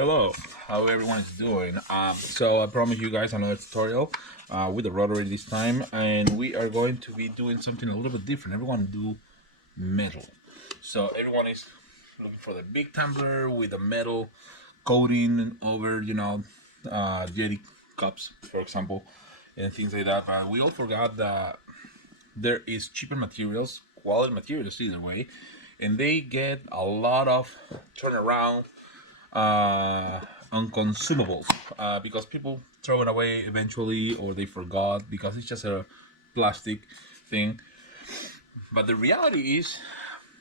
Hello, how everyone is doing? So I promise you guys another tutorial with the rotary this time, and we are going to be doing something a little bit different. Everyone do metal, so everyone is looking for the big tumbler with the metal coating over, jelly cups, for example, and things like that. But we all forgot that there is cheaper materials, quality materials either way, and they get a lot of turnaround on consumables because people throw it away eventually or they forgot because it's just a plastic thing. But the reality is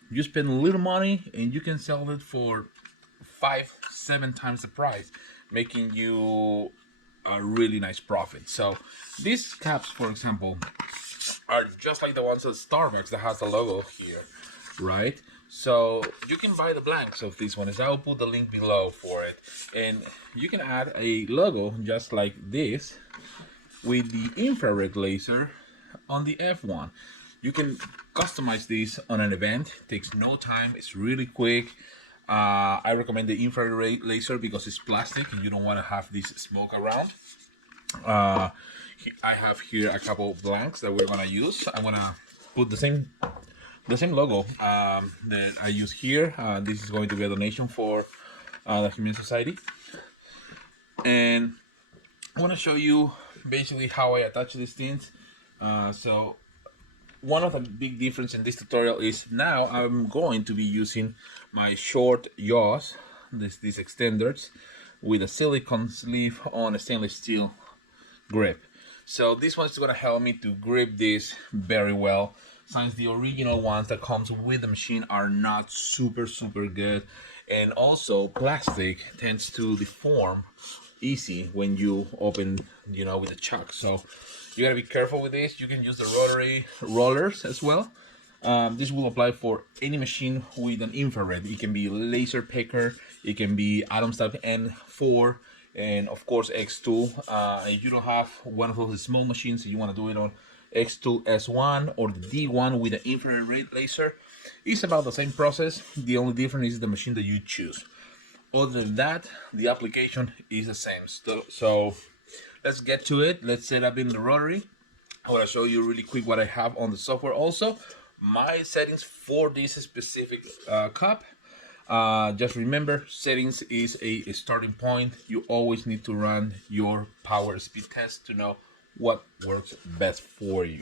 you spend a little money and you can sell it for 5-7 times the price, making you a really nice profit. So these caps, for example, are just like the ones at Starbucks that has the logo here, right? So you can buy the blanks of these ones. I'll put the link below for it, and you can add a logo just like this with the infrared laser on the F1. You can customize this on an event. It takes no time. It's really quick. I recommend the infrared laser because it's plastic and you don't want to have this smoke around. I have here a couple of blanks that we're gonna use. I'm gonna put the same logo that I use here. This is going to be a donation for the Humane Society, and I want to show you basically how I attach these things. So one of the big difference in this tutorial is now I'm going to be using my short jaws, these extenders, with a silicone sleeve on a stainless steel grip. So this one's going to help me to grip this very well, since the original ones that comes with the machine are not super good, and also plastic tends to deform easy when you open, with a chuck. So you gotta be careful with this. You can use the rotary rollers as well. This will apply for any machine with an infrared. It can be laser picker, it can be Adams type N4, and of course Xtool. If you don't have one of those small machines, you want to do it on Xtool S1 or the D1 with the infrared laser, it's about the same process. The only difference is the machine that you choose. Other than that, the application is the same. So let's get to it. Let's set up in the rotary. I want to show you really quick what I have on the software. Also, my settings for this specific cup. Just remember, settings is a starting point. You always need to run your power speed test to know what works best for you.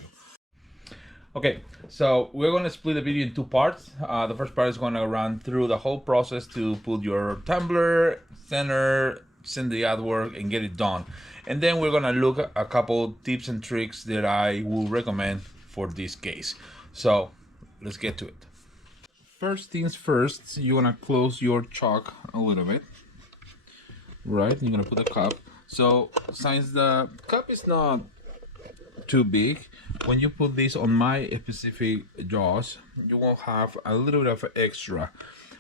Okay, so we're going to split the video in two parts. The first part is going to run through the whole process to put your tumbler, center, send the artwork, and get it done. And then we're going to look at a couple tips and tricks that I will recommend for this case. So let's get to it. First things first, you want to close your chalk a little bit, right? You're going to put the cup. So since the cup is not too big, when you put this on my specific jaws, you will have a little bit of extra.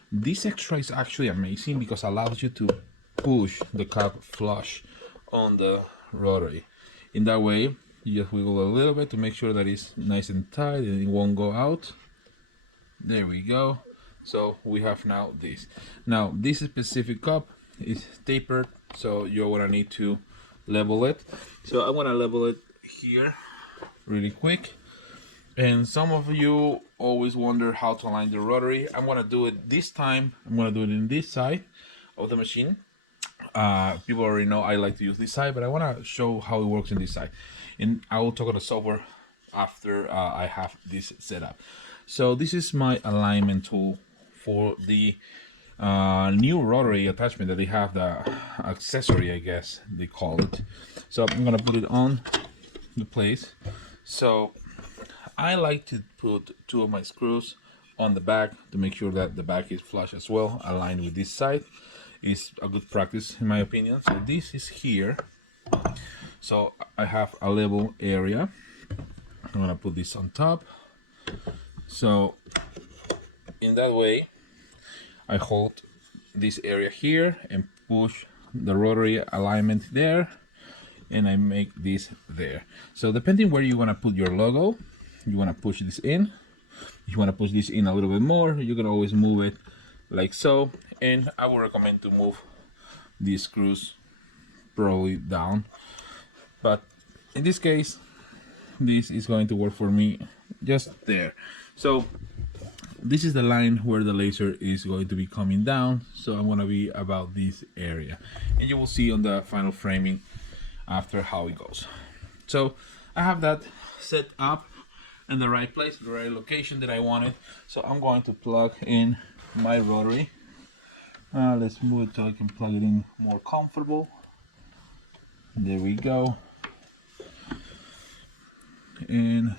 This extra is actually amazing because it allows you to push the cup flush on the rotary. In that way, you just wiggle a little bit to make sure that it's nice and tight and it won't go out. There we go. So we have now this. Now this specific cup is tapered, so you're gonna need to level it. So I want to level it here really quick. And some of you always wonder how to align the rotary. I'm gonna do it this time. I'm gonna do it in this side of the machine. People already know I like to use this side, but I want to show how it works in this side, and I will talk about the software after I have this set up. So this is my alignment tool for the new rotary attachment that they have, the accessory, I guess they call it. So I'm gonna put it on the place. So I like to put two of my screws on the back to make sure that the back is flush as well, aligned with this side. Is a good practice in my opinion. So this is here, so I have a level area. I'm gonna put this on top, so in that way I hold this area here and push the rotary alignment there, and I make this there. So depending where you want to put your logo, you want to push this in. If you want to push this in a little bit more, you can always move it like so, and I would recommend to move these screws probably down, but in this case this is going to work for me just there. So this is the line where the laser is going to be coming down, so I'm going to be about this area, and you will see on the final framing after how it goes. So I have that set up in the right place, the right location that I wanted. So I'm going to plug in my rotary. Let's move it so I can plug it in more comfortable. There we go. And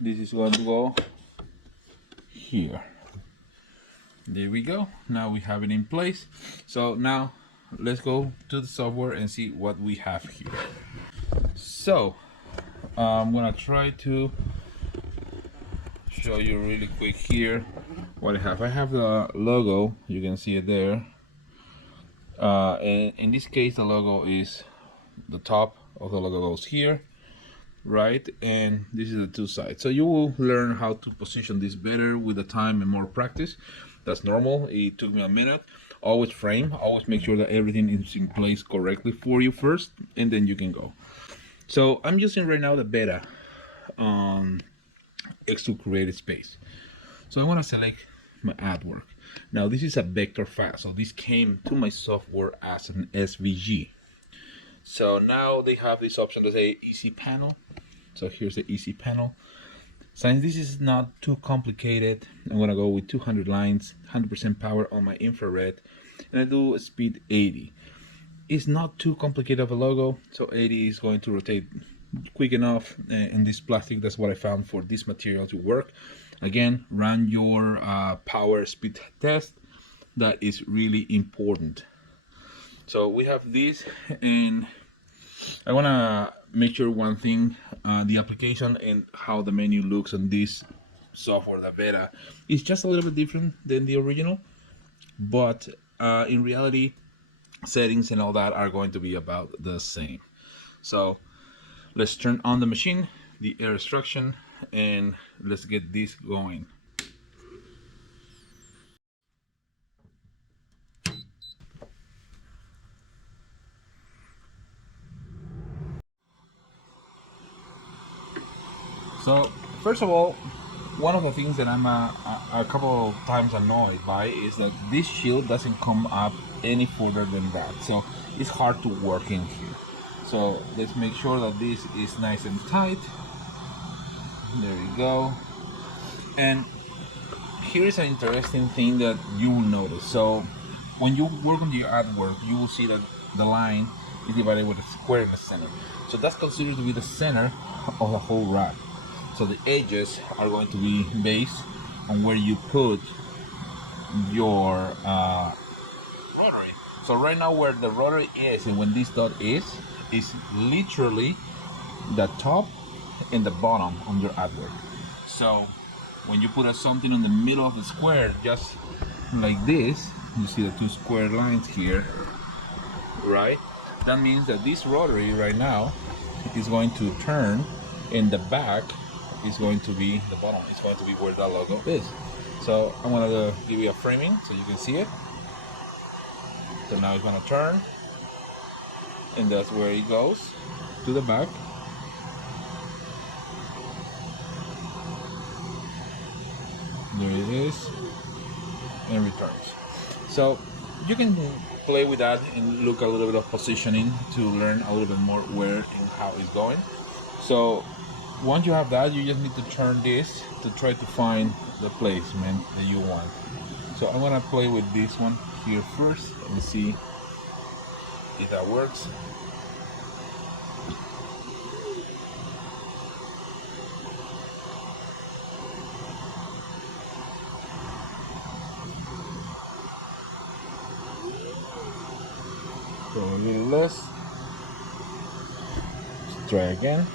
this is going to go here. There we go. Now we have it in place. So now let's go to the software and see what we have here. So I'm gonna try to show you really quick here what I have. I have the logo, you can see it there, and in this case the logo is the top of the logo goes here, right? And this is the two sides. So you will learn how to position this better with the time and more practice. That's normal. It took me a minute. Always frame, always make sure that everything is in place correctly for you first, and then you can go. So I'm using right now the beta Xtool Creative Space. So I want to select my artwork. Now this is a vector file, so this came to my software as an SVG. So now they have this option to say easy panel. So here's the easy panel. Since this is not too complicated, I'm gonna go with 200 lines, 100% power on my infrared, and I do speed 80. It's not too complicated of a logo, so 80 is going to rotate quick enough in this plastic. That's what I found for this material to work. Again, run your power speed test. That is really important. So we have this, and I want to make sure one thing, the application and how the menu looks on this software, the beta, is just a little bit different than the original, but in reality settings and all that are going to be about the same. So let's turn on the machine, the air extraction, and let's get this going. So first of all, one of the things that I'm a couple of times annoyed by is that this shield doesn't come up any further than that, so it's hard to work in here. So let's make sure that this is nice and tight. There we go. And here is an interesting thing that you will notice. So when you work on your artwork, you will see that the line is divided with a square in the center. So that's considered to be the center of the whole rod. So the edges are going to be based on where you put your rotary. So right now where the rotary is and when this dot is literally the top and the bottom on your artwork. So when you put something in the middle of the square, just like this, you see the two square lines here, right? That means that this rotary right now is going to turn, and the back is going to be the bottom. It's going to be where that logo is. So I'm gonna give you a framing so you can see it. So now it's gonna turn, and that's where it goes to the back. There it is, and returns. So you can play with that and look a little bit of positioning to learn a little bit more where and how it's going. So once you have that, you just need to turn this to try to find the placement that you want. So I'm gonna play with this one here first and see if that works. So a little less. Let's try again.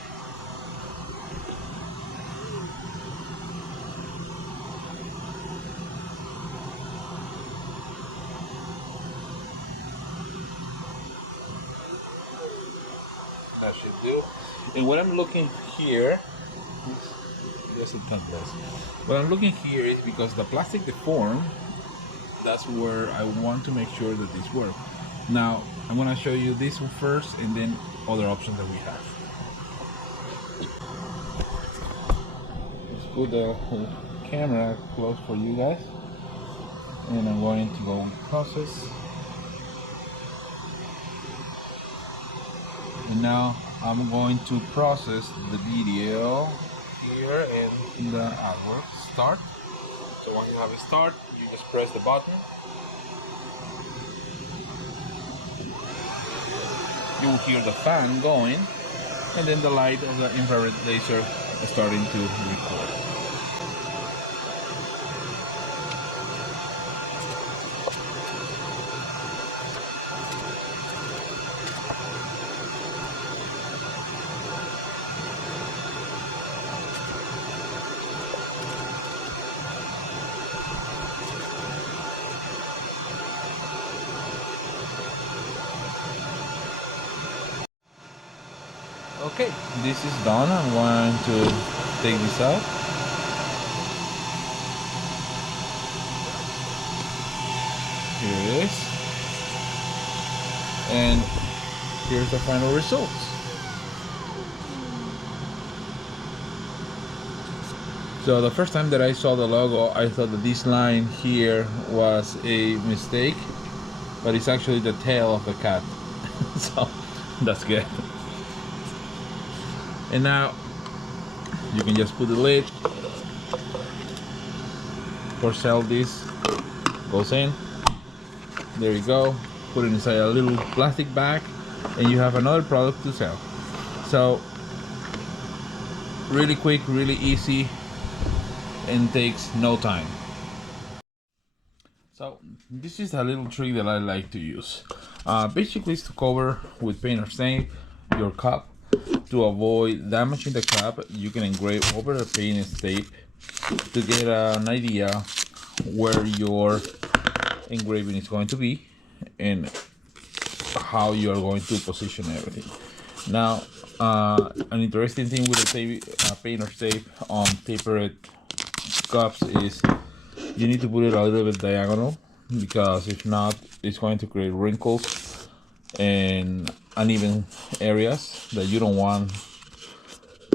That should do. And what I'm looking here, just a tad less. What I'm looking here is because the plastic deformed, that's where I want to make sure that this works. Now I'm gonna show you this one first and then other options that we have. Let's put the camera close for you guys, and I'm going to go with process. And now I'm going to process the video here and the artwork start. So when you have a start, you just press the button. You will hear the fan going, and then the light of the infrared laser is starting to record. Okay, this is done. I'm going to take this out. Here it is. And here's the final results. So the first time that I saw the logo, I thought that this line here was a mistake, but it's actually the tail of the cat. So that's good. And now you can just put the lid, for sale this goes in, there you go, put it inside a little plastic bag and you have another product to sell. So really quick, really easy, and takes no time. So this is a little trick that I like to use. Basically it's to cover with painter's tape your cup. To avoid damaging the cup, you can engrave over the painter's tape to get an idea where your engraving is going to be and how you are going to position everything. Now, an interesting thing with the tape, painter's tape on tapered cups is you need to put it a little bit diagonal, because if not, it's going to create wrinkles and uneven areas that you don't want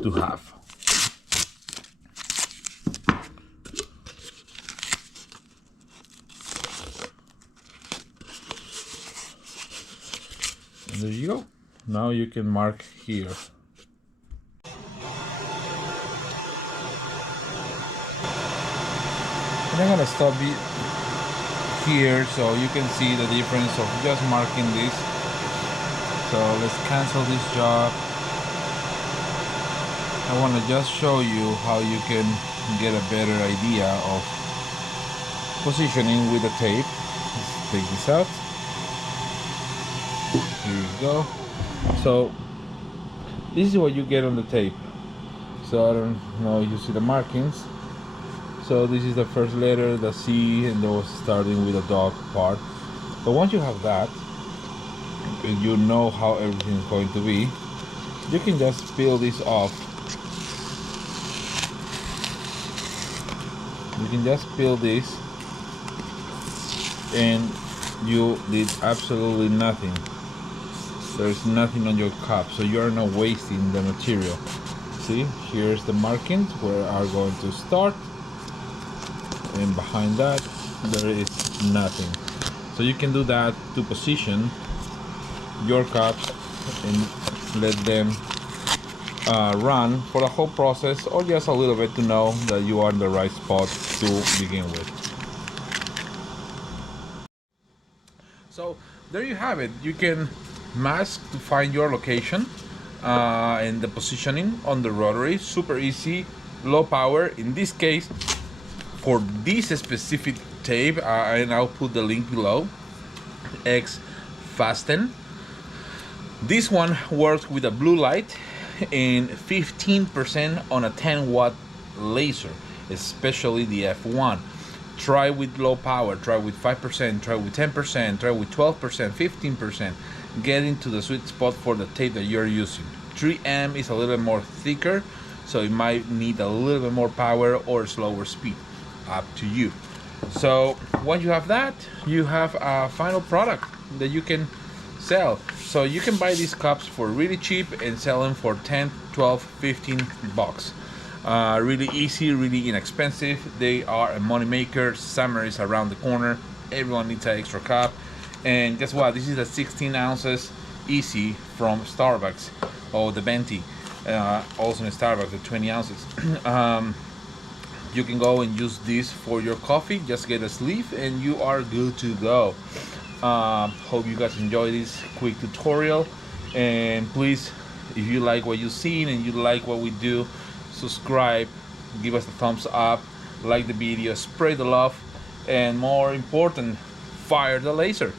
to have. And there you go. Now you can mark here. And I'm gonna stop it here so you can see the difference of just marking this. So let's cancel this job. I want to just show you how you can get a better idea of positioning with the tape. Let's take this out. Here you go. So this is what you get on the tape. So I don't know if you see the markings. So this is the first letter, the C, and those starting with the dog part. But once you have that, and you know how everything is going to be, you can just peel this off. You can just peel this and you did absolutely nothing. There's nothing on your cup, so you are not wasting the material. See, here's the markings where are going to start, and behind that there is nothing. So you can do that to position your cups and let them run for the whole process, or just a little bit to know that you are in the right spot to begin with. So there you have it. You can mask to find your location and the positioning on the rotary. Super easy, low power. In this case, for this specific tape, and I'll put the link below, XFasten. This one works with a blue light and 15% on a 10-watt laser, especially the F1. Try with low power, try with 5%, try with 10%, try with 12%, 15%. Get into the sweet spot for the tape that you're using. 3M is a little bit more thicker, so it might need a little bit more power or slower speed. Up to you. So once you have that, you have a final product that you can sell. So you can buy these cups for really cheap and sell them for 10, 12, 15 bucks. Really easy, really inexpensive. They are a money maker. Summer is around the corner. Everyone needs an extra cup. And guess what? This is a 16 ounces easy from Starbucks. Oh, the Venti. Also in Starbucks, the 20 ounces. You can go and use this for your coffee. Just get a sleeve and you are good to go. Hope you guys enjoy this quick tutorial. And please, if you like what you've seen and you like what we do, subscribe, give us a thumbs up, like the video, spread the love, and more important, fire the laser.